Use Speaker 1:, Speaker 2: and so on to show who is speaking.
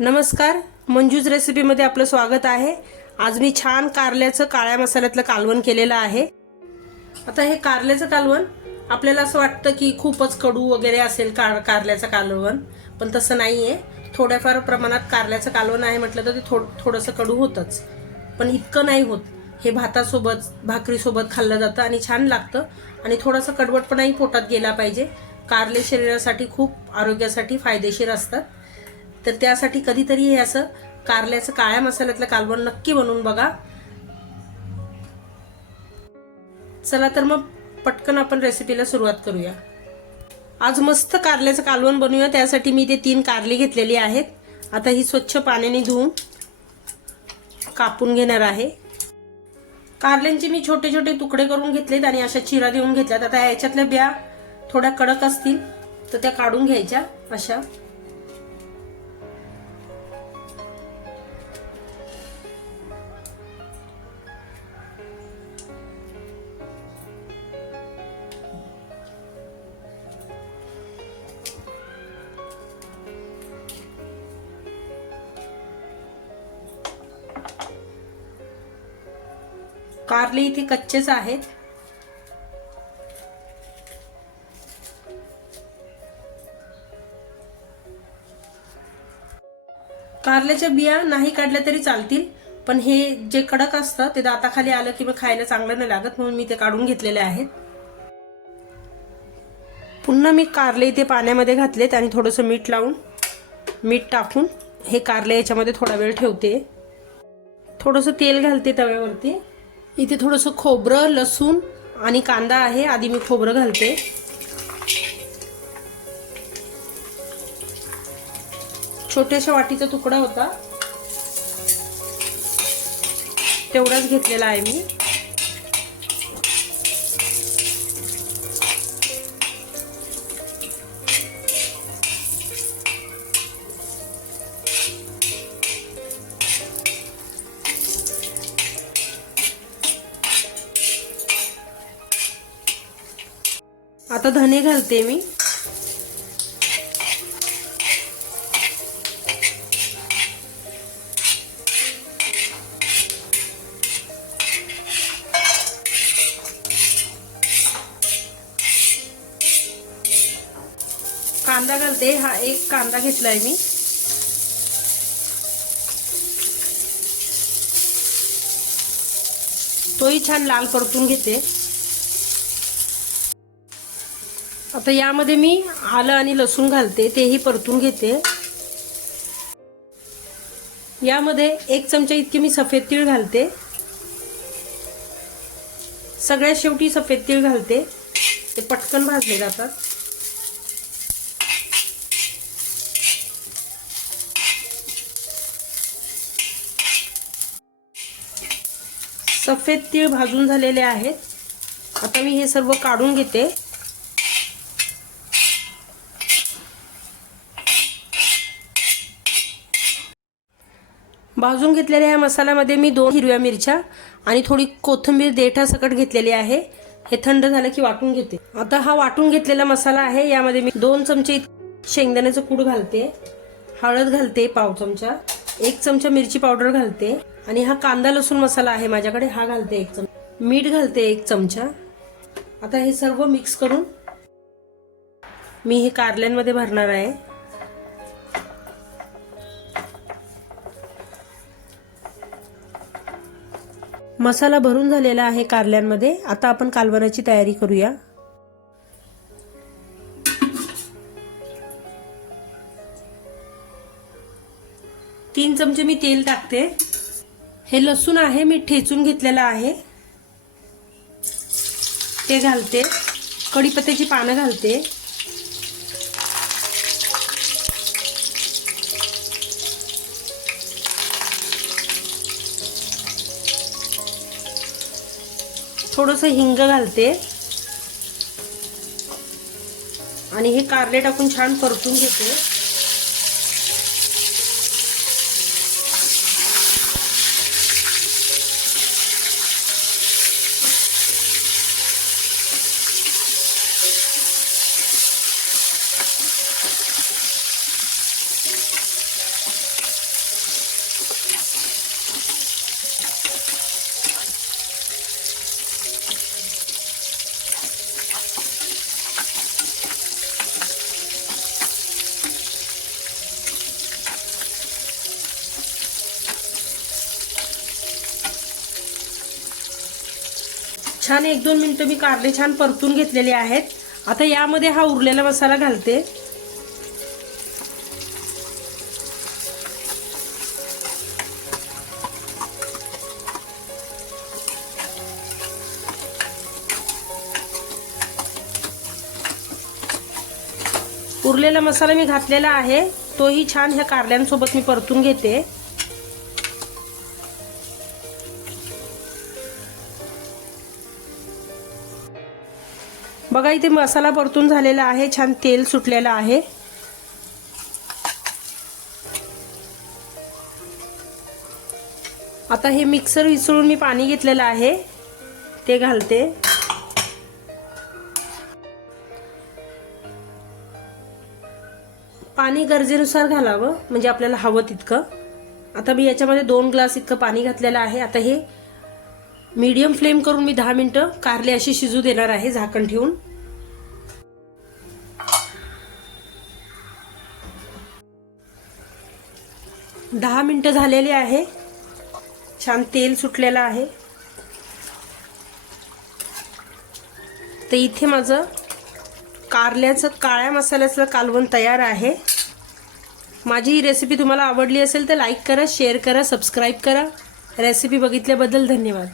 Speaker 1: नमस्कार मंजूज रेसिपीमध्ये आपलं स्वागत आहे. आज मी छान कारल्याचं काळ्या मसाल्यातलं कालवण केलेलं आहे. आता हे कारल्याचं कालवण आपल्याला असं वाटतं की खूपच कडू वगैरे असेल कार कारल्याचं कालवण पण तसं नाही आहे थोड्याफार प्रमाणात कारल्याचं कालवण आहे म्हटलं तर ते थोड थोडंसं कडू होतंच. पण इतकं नाही होत. हे भातासोबत भाकरीसोबत खाल्लं जातं आणि छान लागतं. आणि थोडासा कडवटपणाही पोटात गेला पाहिजे. कारले शरीरासाठी खूप आरोग्यासाठी फायदेशीर असतात. तर त्यासाठी कधीतरी हे असं कारल्याचं काळ्या मसाल्यातलं कालवण नक्की बनवून बघा. चला तर मग पटकन आपण रेसिपीला सुरुवात करूया. आज मस्त कारल्याचं कालवण बनवूया. त्यासाठी मी ते तीन कारली घेतलेली आहेत. आता ही स्वच्छ पाण्याने धुवून कापून घेणार आहे. कारल्यांचे मी छोटे छोटे तुकडे करून घेतलेत आणि अशा चिरा देऊन घेतल्यात. आता याच्यातल्या ब्या थोड्या कडक असतील तर त्या काढून घ्यायच्या अशा. कारले इथे कच्चेच आहेत. कारल्याच्या बिया नाही काढल्या तरी चालतील पण हे जे कडक असतं ते दाताखाली आलं की मग खायला चांगलं नाही लागत म्हणून मी ते काढून घेतलेले आहेत. पुन्हा मी कारले इथे पाण्यामध्ये घातलेत आणि थोडंसं मीठ लावून मीठ टाकून हे कारले याच्यामध्ये थोडा वेळ ठेवते. थोडंसं तेल घालते तव्यावरती. इथे थोडंसं खोबरं लसूण आणि कांदा आहे. आधी मी खोबरं घालते. छोट्याशा वाटीचा तुकडा होता. तेवढाच घेतलेला आहे मी. आता धने घालते मी. कांदा घालते. हा एक कांदा घेतलाय मी. तोही छान लाल परतून घेते. आता यामध्ये मी आलं आणि लसूण घालते तेही परतून घेते. यामध्ये एक चमचा इतके मी सफेद तीळ घालते. सगळ्यात शेवटी सफेद तीळ घालते. ते पटकन भाजले जातात. सफेद तीळ भाजून झालेले आहेत. आता मी हे सर्व काढून घेते. भाजून घेतलेल्या या मसाल्यामध्ये मी दोन हिरव्या मिरच्या आणि थोडी कोथिंबीर देठासकट घेतलेली आहे. हे थंड झालं की वाटून घेते. आता हा वाटून घेतलेला मसाला आहे. यामध्ये मी दोन चमचे शेंगदाण्याचं कूड घालते. हळद घालते पाव चमचा. एक चमचा मिरची पावडर घालते. आणि हा कांदा लसूण मसाला आहे माझ्याकडे. हा घालते एक चमचा मीठ घालते एक चमचा. आता हे सर्व मिक्स करून मी हे कारल्यांमध्ये भरणार आहे. मसाला भरून झालेला आहे कारल्यांमध्ये. आता आपण कालवनाची तयारी करूया. तीन चमचे मी तेल टाकते. हे लसूण आहे मी ठेचून घेतलेलं आहे. ते घालते. कढीपत्त्याची पानं घालते. थोडंसं हिंग घालते. आणि हे कारले टाकून छान परतून घेते. छान एक दोन मिनटं मी कारले छान परतून घेतलेले आहेत. आता यामध्ये हा उरलेला मसाला घालते. उरलेला मसाला मी घातलेला आहे. तोही छान ह्या कारल्यांसोबत मी परतून घेते. बघा इथे मसाला परतून झालेला आहे. छान तेल सुटलेलं आहे. आता हे मिक्सर विसळून मी पाणी घेतलेलं आहे. ते घालते. पाणी गरजेनुसार घालावं म्हणजे आपल्याला हवं तितकं. आता मी याच्यामध्ये दोन ग्लास इतकं पाणी घातलेलं आहे. आता हे मीडियम फ्लेम करून मी दहा मिनटं कारले अशी शिजू देणार आहे झाकण ठेवून. दहा मिनटं झालेली आहे. छान तेल सुटलेलं आहे. तर इथे माझं कारल्याचं काळ्या मसाल्याचं कालवण तयार आहे. माझी ही रेसिपी तुम्हाला आवडली असेल तर लाईक करा शेअर करा सबस्क्राईब करा. रेसिपी बघितल्याबद्दल धन्यवाद.